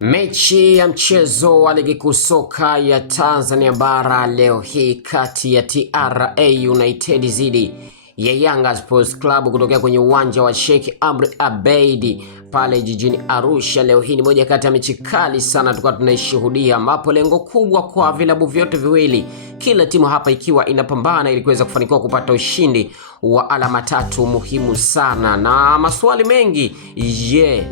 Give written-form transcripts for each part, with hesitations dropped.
Mechi ya mchezo wa ligi kuu soka ya Tanzania bara leo hii kati ya TRA United dhidi ya Yanga Sports Club kutokea kwenye uwanja wa Sheikh Amri Abeid pale jijini Arusha. Leo hii ni moja kati ya mechi kali sana tulikuwa tunaishuhudia, ambapo lengo kubwa kwa vilabu vyote viwili, kila timu hapa ikiwa inapambana ili kuweza kufanikiwa kupata ushindi wa alama tatu muhimu sana, na maswali mengi,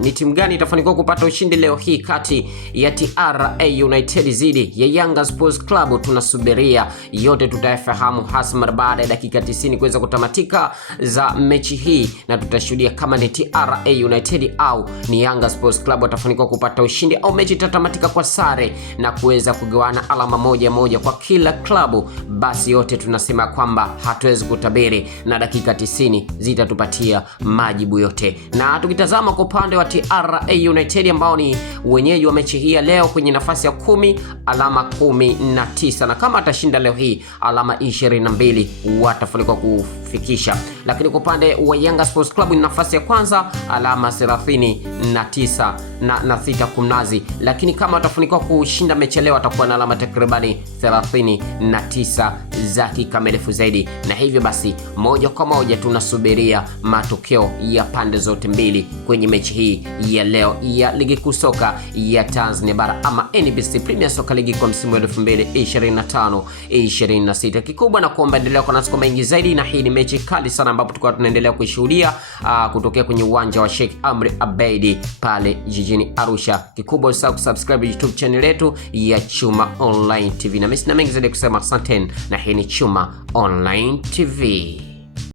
ni timu gani itafanikiwa kupata ushindi leo hii kati ya TRA United dhidi ya Yanga Sports Club? Tunasubiria yote, tutayafahamu hasa mara baada ya dakika 90 kuweza kutamatika za mechi hii, na tutashuhudia kama ni TRA United au ni Yanga Sports Club watafanikiwa kupata ushindi, au mechi itatamatika kwa sare na kuweza kugawana alama moja moja kwa kila klabu. Basi yote tunasema kwamba hatuwezi kutabiri, na dakika 90 zitatupatia majibu yote. Na tukitazama kwa upande wa TRA United ambao ni wenyeji wa mechi hii leo kwenye nafasi ya 10, alama 19, na kama atashinda leo hii alama 22 watafanikiwa kufikisha. Lakini kwa upande wa Yanga Sports Club ni nafasi ya kwanza, alama 39 na 6 kumnazi, lakini kama watafanikiwa kushinda mechi leo atakuwa na alama takribani 39 za kikamilifu zaidi. Na hivyo basi moja kwa moja tunasubiria matokeo ya pande zote mbili kwenye mechi hii ya leo ya ligi kuu soka ya Tanzania bara ama NBC Premier Soccer League kwa msimu wa 2025-26. Kikubwa na kuomba endelea kwa nasi kwa mengi zaidi, na hii ni mechi kali sana ambapo tulikuwa tunaendelea kuishuhudia kutokea kwenye uwanja wa Sheikh Amri Abeid pale jijini Arusha. Kikubwa usahau kusubscribe YouTube channel yetu ya Chuma Online TV, na mimi sina mengi zaidi kusema. Asante, na hii ni Chuma Online TV.